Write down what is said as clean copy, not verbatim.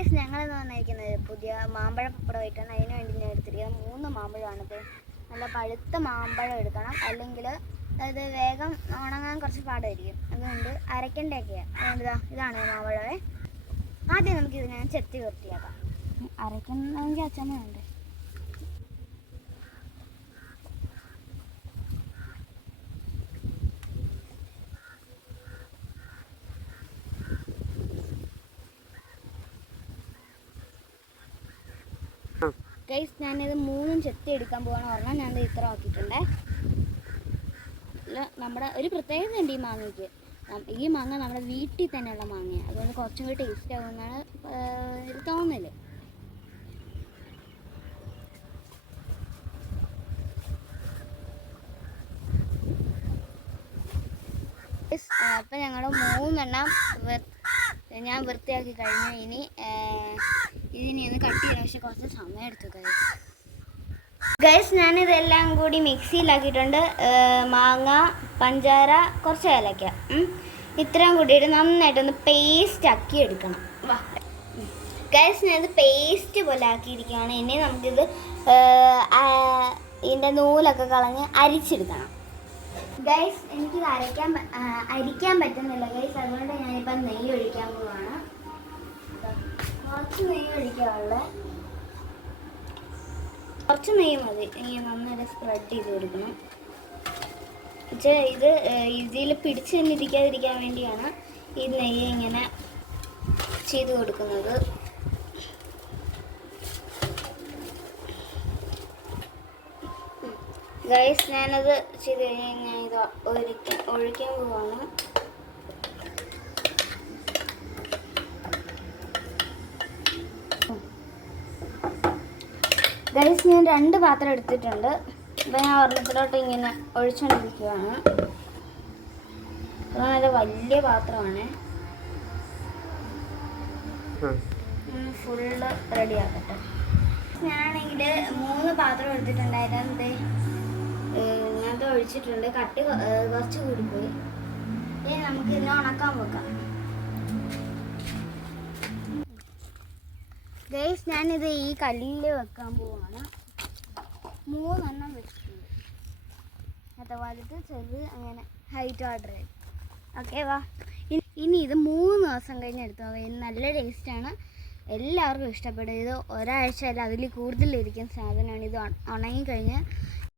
Guys ഞങ്ങളെന്ന് പറഞ്ഞിരിക്കുന്നത് പുതിയ മാമ്പഴ പപ്പടമായിട്ടാണ്. അതിന് വേണ്ടി ഞാൻ എടുത്തിരിക്കുന്നത് 3 മാമ്പഴമാണിത്. നല്ല പഴുത്ത മാമ്പഴം എടുക്കണം, അല്ലെങ്കിൽ അത് വേഗം ഉണങ്ങാൻ കുറച്ച് പാടായിരിക്കും. അതുകൊണ്ട് അരയ്ക്കേണ്ടതൊക്കെയാണ്. അതുകൊണ്ട് ഇതാണ് മാമ്പഴമേ. ആദ്യം നമുക്കിതിനെ ചെത്തി വൃത്തിയാക്കാം. അരയ്ക്കണമെങ്കിൽ അച്ഛമ്മ വേണ്ടേ. ഗൈസ് ഞാനിത് 3 ചെത്തി എടുക്കാൻ പോവാണ്. പറഞ്ഞാൽ ഞാൻ ഇത്ര ആക്കിയിട്ടുണ്ടേ. നമ്മുടെ ഒരു പ്രത്യേകത ഉണ്ട് ഈ മാങ്ങയ്ക്ക്. ഈ മാങ്ങ നമ്മുടെ വീട്ടിൽ തന്നെയുള്ള മാങ്ങയാണ്. അതുകൊണ്ട് കുറച്ചും കൂടി ടേസ്റ്റ് ആകുമെന്നാണ് ഇത് തോന്നല്. അപ്പം ഞങ്ങൾ 3 എണ്ണം ഞാൻ വൃത്തിയാക്കി കഴിഞ്ഞു. ഇതിനി ഒന്ന് കട്ട് ചെയ്യണം, പക്ഷെ കുറച്ച് സമയം എടുത്തു. ഗൈസ് ഞാനിതെല്ലാം കൂടി മിക്സിയിലാക്കിയിട്ടുണ്ട്. മാങ്ങ, പഞ്ചാര, കുറച്ച് ഏലക്ക, ഇത്രയും കൂടിയിട്ട് നന്നായിട്ടൊന്ന് പേസ്റ്റ് ആക്കി എടുക്കണം. ഗൈസ് ഞാനിത് പേസ്റ്റ് പോലെ ആക്കിയിരിക്കുകയാണ്. ഇനി നമുക്കിത് ഇതിൻ്റെ നൂലൊക്കെ കളഞ്ഞ് അരിച്ചെടുക്കണം. ഗൈസ് എനിക്കിത് അരിക്കാൻ പറ്റുന്നില്ല ഗൈസ്. അതുകൊണ്ട് ഞാനിപ്പം നെയ്യ് ഒഴിക്കാൻ പോവാണ്. കുറച്ച് നെയ്യ് ഒഴിക്കാനുള്ളത്, കുറച്ച് നെയ്യ് മതി. ഇങ്ങനെ നന്നായിട്ട് സ്പ്രെഡ് ചെയ്ത് കൊടുക്കണം. ഇത് ഇതിൽ പിടിച്ച് നിന്നിരിക്കാതിരിക്കാൻ വേണ്ടിയാണ് ഈ നെയ്യ് ഇങ്ങനെ ചെയ്ത് കൊടുക്കുന്നത്. ഗൈസ് ഞാനത് ചെയ്ത് കഴിഞ്ഞ് ഞാൻ ഇത് ഒഴിക്കാൻ പോവാണ്. ഗൈസ് ഞാൻ 2 പാത്രം എടുത്തിട്ടുണ്ട്. അപ്പം ഞാൻ ഒരെണ്ണത്തിലോട്ട് ഇങ്ങനെ ഒഴിച്ചുകൊണ്ടിരിക്കുകയാണ്. അത് നല്ല വലിയ പാത്രമാണ്. ഫുള്ള് റെഡിയാക്കട്ടെ. ഞാനാണെങ്കിൽ 3 പാത്രം എടുത്തിട്ടുണ്ടായിരുന്നു. ഞാനത് ഒഴിച്ചിട്ടുണ്ട്. കട്ടി കുറച്ച് കൂടിപ്പോയി. ഇനി നമുക്ക് ഇതിനെ ഉണക്കാൻ വെക്കാം. ഗൈസ് ഞാനിത് ഈ കല്ലിൽ വെക്കാൻ പോവാണ്. 3 എണ്ണം വെച്ചിട്ടുണ്ട്. അത് വലുത് ചെറുത് അങ്ങനെ ഹൈറ്റ് ഓർഡർ ആയി. ഓക്കെ വാ. ഇനി ഇത് 3 ദിവസം കഴിഞ്ഞ് എടുത്തു. നല്ല ടേസ്റ്റാണ്, എല്ലാവർക്കും ഇഷ്ടപ്പെടും. ഇത് ഒരാഴ്ച അല്ല അതിൽ കൂടുതലിരിക്കുന്ന സാധനമാണ്. ഇത് ഉണങ്ങിക്കഴിഞ്ഞ്